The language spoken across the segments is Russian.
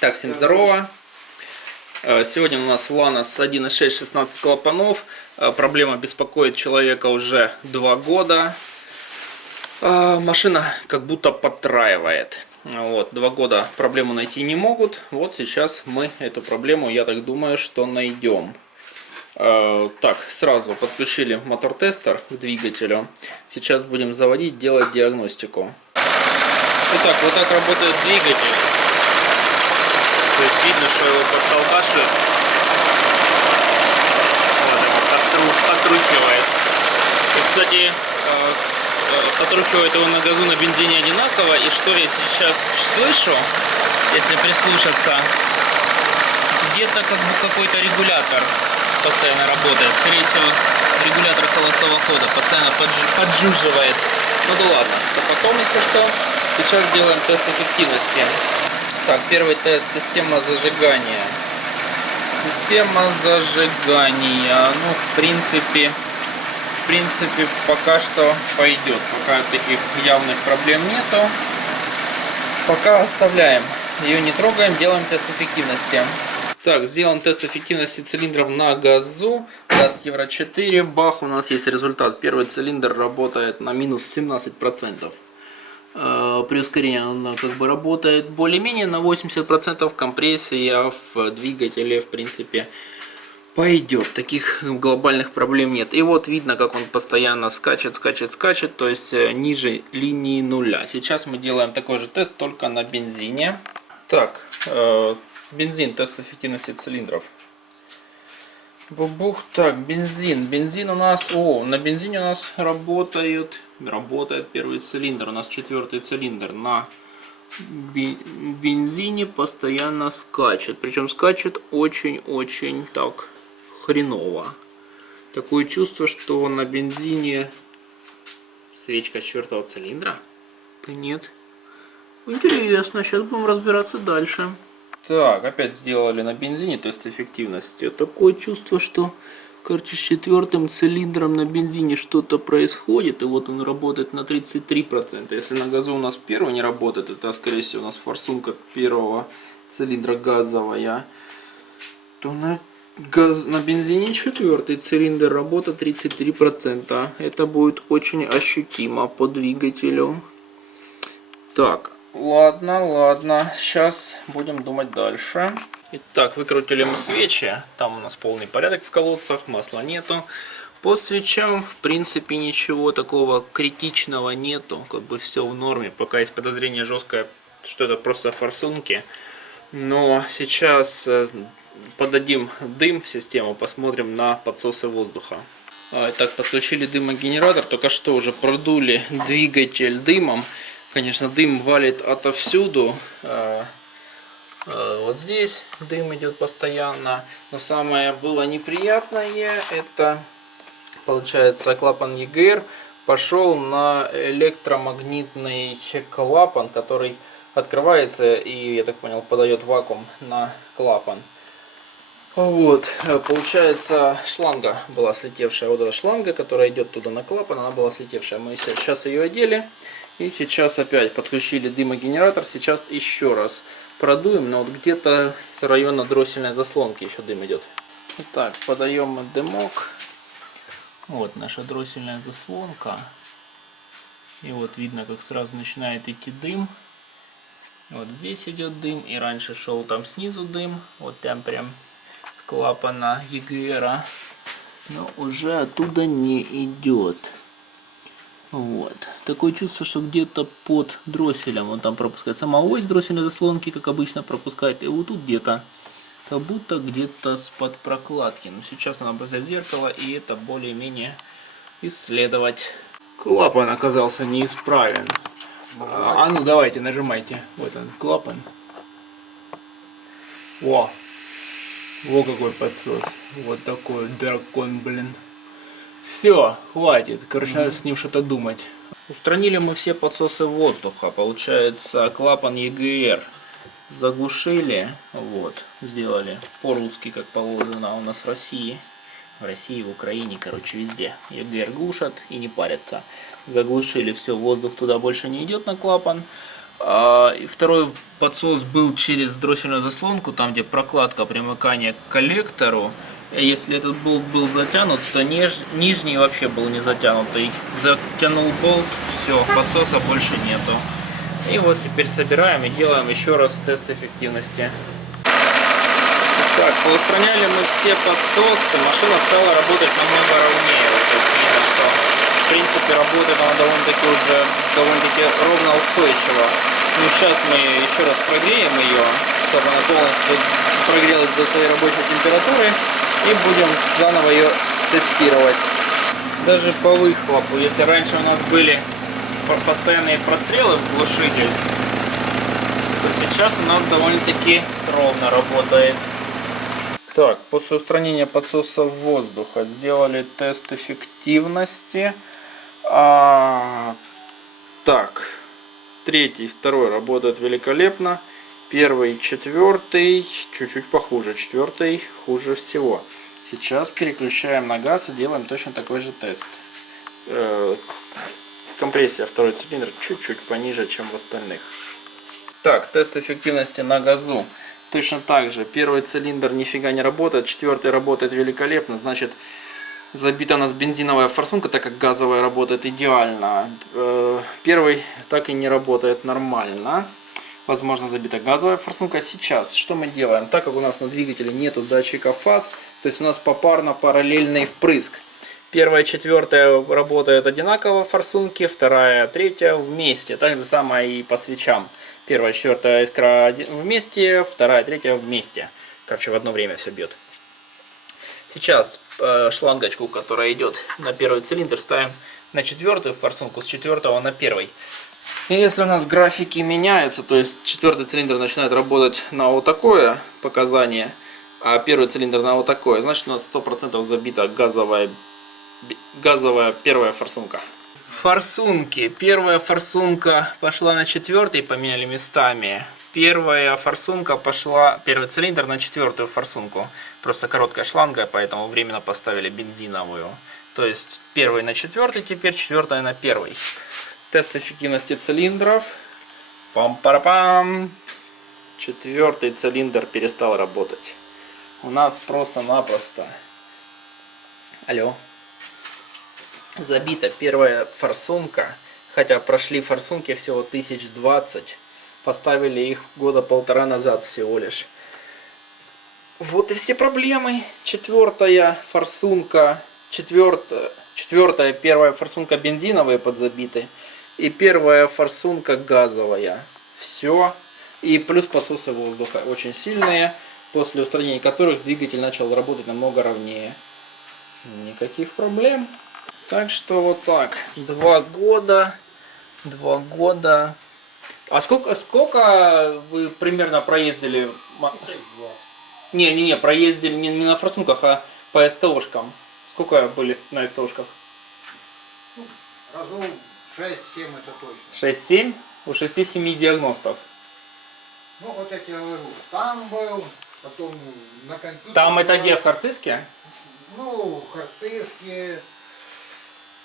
Так, всем здорово. Сегодня у нас Ланос 1.6 16 клапанов. Проблема беспокоит человека уже 2 года. Машина как будто подтраивает. Вот, 2 года проблему найти не могут. Вот сейчас мы эту проблему, я так думаю, что найдем. Так, сразу подключили мотор-тестер к двигателю. Сейчас будем заводить, делать диагностику. Итак, вот так работает двигатель. То есть видно, что его подтолкашивает. Вот так подкручивает. И, кстати, подкручивает его на газу, на бензине одинаково. И что я сейчас слышу, если прислушаться, где-то как бы какой-то регулятор постоянно работает. Скорее всего, регулятор холостого хода постоянно поджуживает. Ну да ладно, то потом, если что, сейчас делаем тест эффективности. Так, первый тест — система зажигания. Система зажигания, ну, в принципе, пока что пойдет. Пока таких явных проблем нету. Пока оставляем. Ее не трогаем, делаем тест эффективности. Так, сделан тест эффективности цилиндров на газу. Газ Евро 4. Бах, у нас есть результат. Первый цилиндр работает на минус 17%. При ускорении он как бы работает более-менее на 80%. Компрессия в двигателе в принципе пойдет. Таких глобальных проблем нет. И вот видно, как он постоянно скачет. То есть ниже линии нуля. Сейчас мы делаем такой же тест, только на бензине. Так, бензин, тест эффективности цилиндров. Бубух, так, бензин у нас, на бензине у нас работает первый цилиндр, у нас 4-й цилиндр на бензине постоянно скачет, причем скачет очень так хреново. Такое чувство, что на бензине свечка 4-го цилиндра? Да нет. Интересно, сейчас будем разбираться дальше. Так, опять сделали на бензине тест эффективности. Такое чувство, что, короче, с 4-м цилиндром на бензине что-то происходит. И вот он работает на 33%. Если на газу у нас первый не работает, это, скорее всего, у нас форсунка 1-го цилиндра газовая, то на бензине 4-й цилиндр работа 33%. Это будет очень ощутимо по двигателю. Так. Ладно, сейчас будем думать дальше. Итак, выкрутили мы свечи, там у нас полный порядок в колодцах, масла нету. По свечам, в принципе, ничего такого критичного нету, как бы все в норме, пока есть подозрение жесткое, что это просто форсунки. Но сейчас подадим дым в систему, посмотрим на подсосы воздуха. Итак, подключили дымогенератор, только что уже продули двигатель дымом. Конечно, дым валит отовсюду. Вот здесь дым идет постоянно. Но самое было неприятное, это, получается, клапан ЕГР пошел на электромагнитный клапан, который открывается и, я так понял, подает вакуум на клапан. Вот, получается, шланга была слетевшая. Вот эта шланга, которая идет туда на клапан, она была слетевшая. Мы сейчас ее одели. И сейчас опять подключили дымогенератор. Сейчас еще раз продуем, но вот где-то с района дроссельной заслонки еще дым идет. Итак, подаем дымок. Вот наша дроссельная заслонка. И вот видно, как сразу начинает идти дым. Вот здесь идет дым. И раньше шел там снизу дым. Вот там прям с клапана ЕГР. Но уже оттуда не идет. Вот. Такое чувство, что где-то под дросселем он там пропускает. Сама ось дроссельной заслонки, как обычно, пропускает. И вот тут где-то, как будто где-то с-под прокладки. Но сейчас надо взять зеркало и это более-менее исследовать. Клапан оказался неисправен. А ну давайте, нажимайте. Вот он, клапан. Во какой подсос. Вот такой дракон, блин. Все, хватит. Короче, надо с ним что-то думать. Устранили мы все подсосы воздуха. Получается, клапан ЕГР заглушили. Вот, сделали по-русски, как положено у нас в России. В России, в Украине, короче, везде. ЕГР глушат и не парятся. Заглушили все, воздух туда больше не идет на клапан. И второй подсос был через дроссельную заслонку, там где прокладка примыкания к коллектору. И если этот болт был затянут, то нижний вообще был не затянутый. Затянул болт, все, подсоса больше нету. И вот теперь собираем и делаем еще раз тест эффективности. Так, поустраняли мы все подсосы, машина стала работать намного ровнее. Вот здесь видно, что в принципе работает она довольно-таки уже ровно устойчиво. Ну, сейчас мы еще раз прогреем ее, чтобы она полностью прогрелась до своей рабочей температуры, и будем заново ее тестировать. Даже по выхлопу, если раньше у нас были постоянные прострелы в глушитель, то сейчас у нас довольно-таки ровно работает. Так, после устранения подсоса воздуха сделали тест эффективности. Так, третий, второй работают великолепно. Первый, четвертый чуть-чуть похуже. Четвертый хуже всего. Сейчас переключаем на газ и делаем точно такой же тест. Компрессия второй цилиндр чуть-чуть пониже, чем в остальных. Так, тест эффективности на газу. Точно так же. Первый цилиндр нифига не работает, четвертый работает великолепно. Значит, забита у нас бензиновая форсунка, так как газовая работает идеально. Первый так и не работает нормально. Возможно, забита газовая форсунка. Сейчас что мы делаем? Так как у нас на двигателе нету датчика фаз, то есть у нас попарно параллельный впрыск. Первая, четвертая работают одинаково форсунки, вторая, третья вместе. Так же самое и по свечам. Первая, четвертая искра вместе, вторая, третья вместе. Короче, в одно время все бьет. Сейчас шлангочку, которая идет на первый цилиндр, ставим на четвертую форсунку, с четвертого на первый. И если у нас графики меняются, то есть четвертый цилиндр начинает работать на вот такое показание, а первый цилиндр на вот такое, значит у нас 100% забита газовая первая форсунка. Форсунки. Первая форсунка пошла на четвертый, поменяли местами. Первая форсунка пошла, первый цилиндр на четвертую форсунку. Просто короткая шланга, поэтому временно поставили бензиновую. То есть первый на четвертый, теперь четвертая на первый. Тест эффективности цилиндров. Пам-парапам. Четвертый цилиндр перестал работать. У нас просто-напросто. Алло. Забита первая форсунка, хотя прошли форсунки всего 1020, поставили их года полтора назад всего лишь. Вот и все проблемы. Четвертая форсунка, четвертая, первая форсунка бензиновые подзабиты и первая форсунка газовая. Все. И плюс подсосы воздуха очень сильные, после устранения которых двигатель начал работать намного ровнее. Никаких проблем. Так что вот так, 2 года. А сколько вы примерно проездили? Не, проездили не на форсунках, а по СТОшкам. Сколько были на СТОшках? Разов 6-7 это точно. 6-7? У 6-7 диагностов. Ну вот я тебе говорю, там был, потом на компьютере. Там это где, в Харциске? Ну, в Харциске,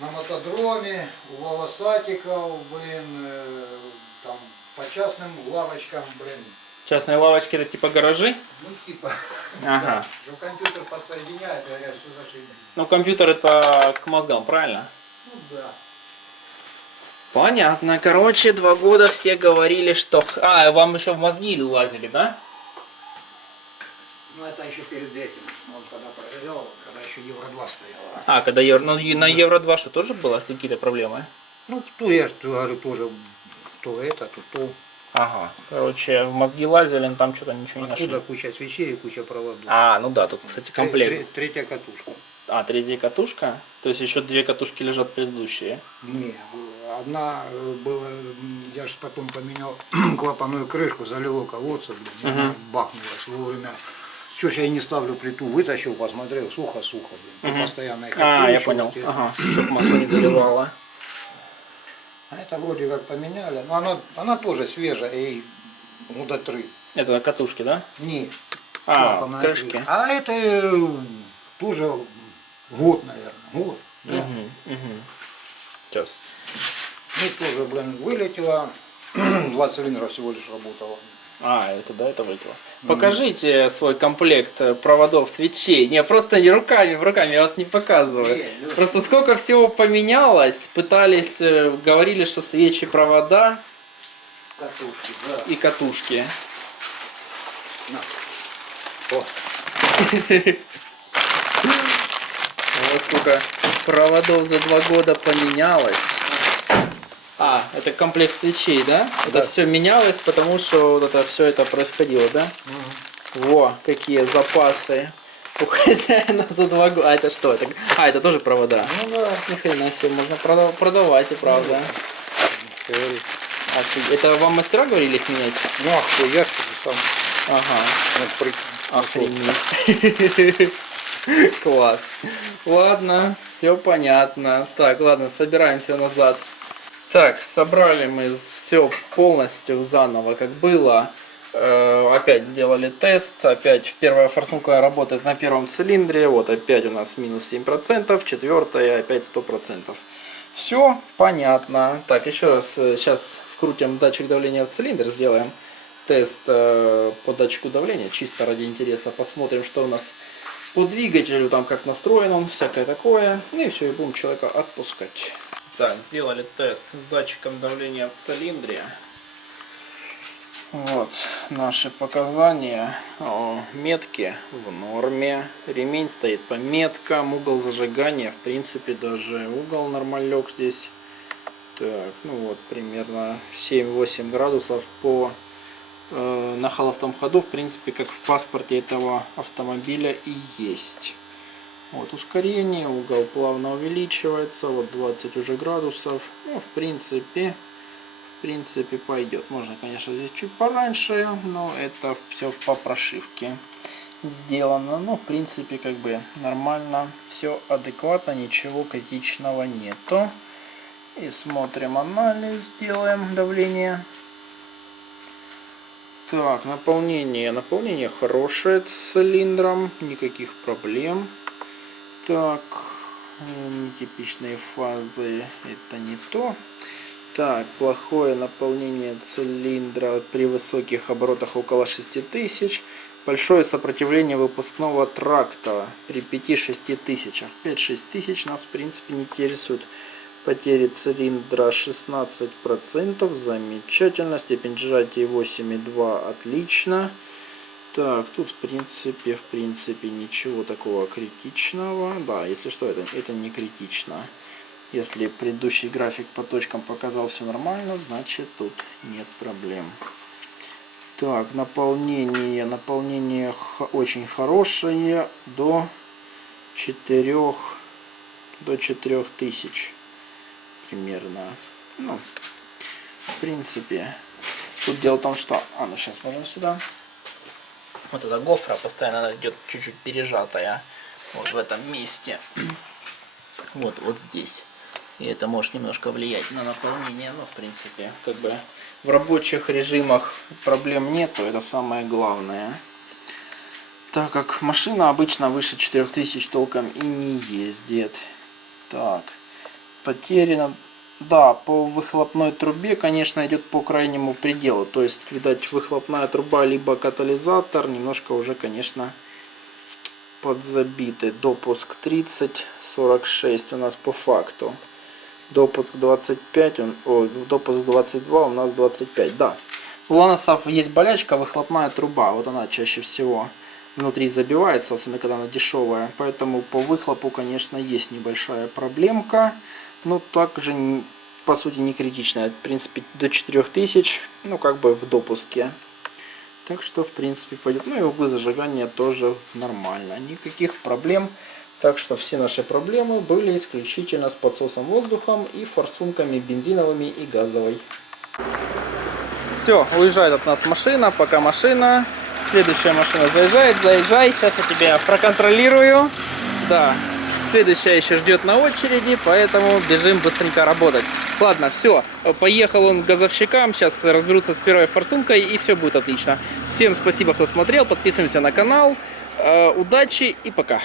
на мотодроме, у волосатиков, там по частным лавочкам, Частные лавочки это типа гаражи? Ну типа. Ага. Да, компьютер подсоединяет, говорят, что зашибись. Ну компьютер это к мозгам, правильно? Ну да. Понятно. Короче, 2 года все говорили, что... А, вам еще в мозги лазили, да? Ну это еще перед этим. Он когда проверял, когда еще Евро-2 стояла. А, когда ну, на Евро-2 что, тоже было какие-то проблемы? Ну, то я говорю тоже, то это, то. Ага. Короче, в мозги лазили, но там что-то ничего не нашли. Оттуда куча свечей и куча проводов. А, ну да, тут, кстати, комплект. Третья катушка. А, третья катушка? То есть еще 2 катушки лежат предыдущие? Не, одна была, я же потом поменял клапанную крышку, залил колодца, она бахнулась вовремя. Что ж я и не ставлю плиту, вытащил, посмотрел, сухо-сухо, ты постоянно их я понял, ага, чтобы масло не заливало. А это вроде как поменяли, но она тоже свежая, ей года 3. Это на катушке, да? Не, клапанная крышки. А это тоже год, наверное, год. Сейчас. И тоже, вылетело, 2 цилиндра всего лишь работало. А, это да, это выкило. Покажите свой комплект проводов, свечей. Не, просто не руками, я вас не показываю. Просто сколько всего поменялось. Пытались, говорили, что свечи, провода Катушки, да. и катушки. На. О. Вот сколько проводов за 2 года поменялось. А, это комплект свечей, да? Да. Это все менялось, потому что вот это все это происходило, да? Во, какие запасы у хозяина за 2 года. А это что? Это тоже провода. Ну да. Ни хрена себе, можно продавать, и правда. Это вам мастера говорили их менять? Ну а что, я что сам. Ага. Охренеть. Класс. Ладно, все понятно. Так, ладно, собираемся назад. Так, собрали мы все полностью заново, как было. Опять сделали тест. Опять первая форсунка работает на первом цилиндре. Вот опять у нас минус 7%. Четвертая опять 100%. Все понятно. Так, еще раз сейчас вкрутим датчик давления в цилиндр. Сделаем тест по датчику давления. Чисто ради интереса. Посмотрим, что у нас по двигателю. Там как настроен он. Всякое такое. Ну и все, и будем человека отпускать. Так, сделали тест с датчиком давления в цилиндре. Вот наши показания. Метки в норме. Ремень стоит по меткам. Угол зажигания, в принципе, даже угол нормалек здесь. Так, ну вот, примерно 7-8 градусов по на холостом ходу, в принципе, как в паспорте этого автомобиля и есть. Вот ускорение, угол плавно увеличивается, вот 20 уже градусов. Ну, в принципе пойдет. Можно, конечно, здесь чуть пораньше, но это все по прошивке сделано. Но, в принципе, как бы нормально, все адекватно, ничего критичного нету. И смотрим анализ, делаем давление. Так, наполнение хорошее цилиндром, никаких проблем. Так, нетипичные фазы, это не то. Так, плохое наполнение цилиндра при высоких оборотах около 6000. Большое сопротивление выпускного тракта при 5-6 тысячах. 5-6 тысяч нас в принципе не интересует. Потери цилиндра 16%, замечательно. Степень сжатия 8,2, отлично. Так, тут в принципе ничего такого критичного. Да, если что, это не критично. Если предыдущий график по точкам показал все нормально, значит тут нет проблем. Так, наполнение очень хорошее, до 4000 примерно. Ну, в принципе, тут дело в том, что... ну сейчас можно сюда. Вот эта гофра постоянно идет чуть-чуть пережатая. Вот в этом месте. Вот здесь. И это может немножко влиять на наполнение. Но в принципе, как бы в рабочих режимах проблем нету. Это самое главное. Так как машина обычно выше 4000 толком и не ездит. Так. Потеряно. Да, по выхлопной трубе, конечно, идет по крайнему пределу. То есть, видать, выхлопная труба либо катализатор немножко уже, конечно, подзабиты. Допуск 30-46 у нас по факту. Допуск 25, допуск 22 у нас 25, да. У ланосов есть болячка, выхлопная труба. Вот она чаще всего внутри забивается, особенно когда она дешевая. Поэтому по выхлопу, конечно, есть небольшая проблемка. Но также, по сути, не критичная. В принципе, до 4000, ну, как бы в допуске. Так что, в принципе, пойдет. Ну, и углы зажигания тоже нормально. Никаких проблем. Так что, все наши проблемы были исключительно с подсосом воздухом и форсунками бензиновыми и газовой. Все, уезжает от нас машина. Пока машина. Следующая машина заезжает. Заезжай. Сейчас я тебя проконтролирую. Да. Следующая еще ждет на очереди, поэтому бежим быстренько работать. Ладно, все, поехал он к газовщикам, сейчас разберутся с первой форсункой и все будет отлично. Всем спасибо, кто смотрел, подписываемся на канал, удачи и пока.